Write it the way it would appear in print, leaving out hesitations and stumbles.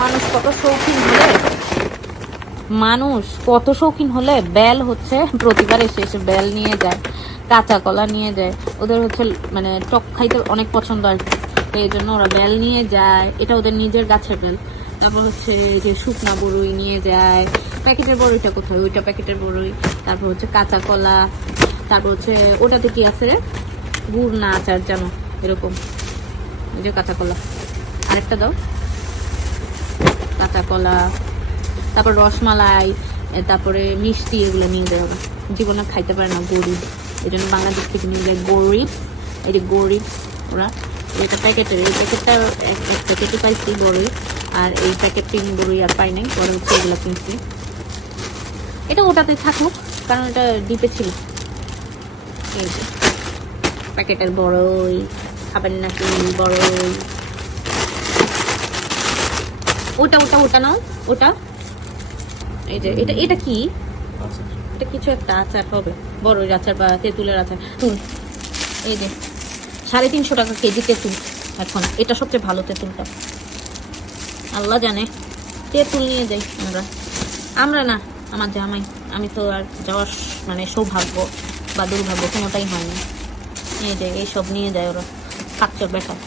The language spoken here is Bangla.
মানুষ কত শৌখিন হলে বেল হচ্ছে প্রতিবার এসে এসে বেল নিয়ে যায়, কাঁচা কলা নিয়ে যায়। ওদের হচ্ছে মানে টক খাইতে অনেক পছন্দ আর কি, তো এই জন্য ওরা বেল নিয়ে যায়। এটা ওদের নিজের গাছের বেল। তারপর হচ্ছে যে শুকনা বড়ই নিয়ে যায়। প্যাকেটের বড়ইটা কোথায়? ওইটা প্যাকেটের বড়ই। তারপর হচ্ছে কাঁচা কলা। তারপর হচ্ছে ওটাতে কি আছে রে, গুড় না আচার জানো এরকম। এই যে কাঁচা কলা, আরেকটা দাও, কাঁচা কলা। তারপর রসমালাই, তারপরে মিষ্টি, এগুলো নিয়ে যায়। জীবনে খাইতে পারে না গরিব, এই জন্য বাংলাদেশ থেকে নিয়ে যায় গরিব। এই যে গরিব ওরা। এটা প্যাকেটের, এই প্যাকেটটা এক প্যাকেটই পাইছি বড়ই, আর এই প্যাকেটটি বড়ই আর পাই নাই, পরে হচ্ছে এগুলো কিনছি। এটা ওটাতে থাকুক, কারণ এটা ডিপে ছিল। এই যে প্যাকেটের বড়ই, খাবেন নাকি বড়ই? ওটা ওটা ওটা নাও, ওটা। এই যে এটা, এটা কি? এটা কিছু একটা আচার হবে, বড়ইর আচার বা তেঁতুলের আচার। এই যে 350 টাকা কেজি তেঁতুল এখন। এটা সবচেয়ে ভালো তেঁতুলটা, আল্লাহ জানে। তেঁতুল নিয়ে যাই আমরা না, আমার জামাই। আমি তো আর যাওয়ার মানে সৌভাগ্য বা দুর্ভাগ্য কোনোটাই হয়নি। এই যে এইসব নিয়ে যায় ওরা, খাচ্ছে বেকার।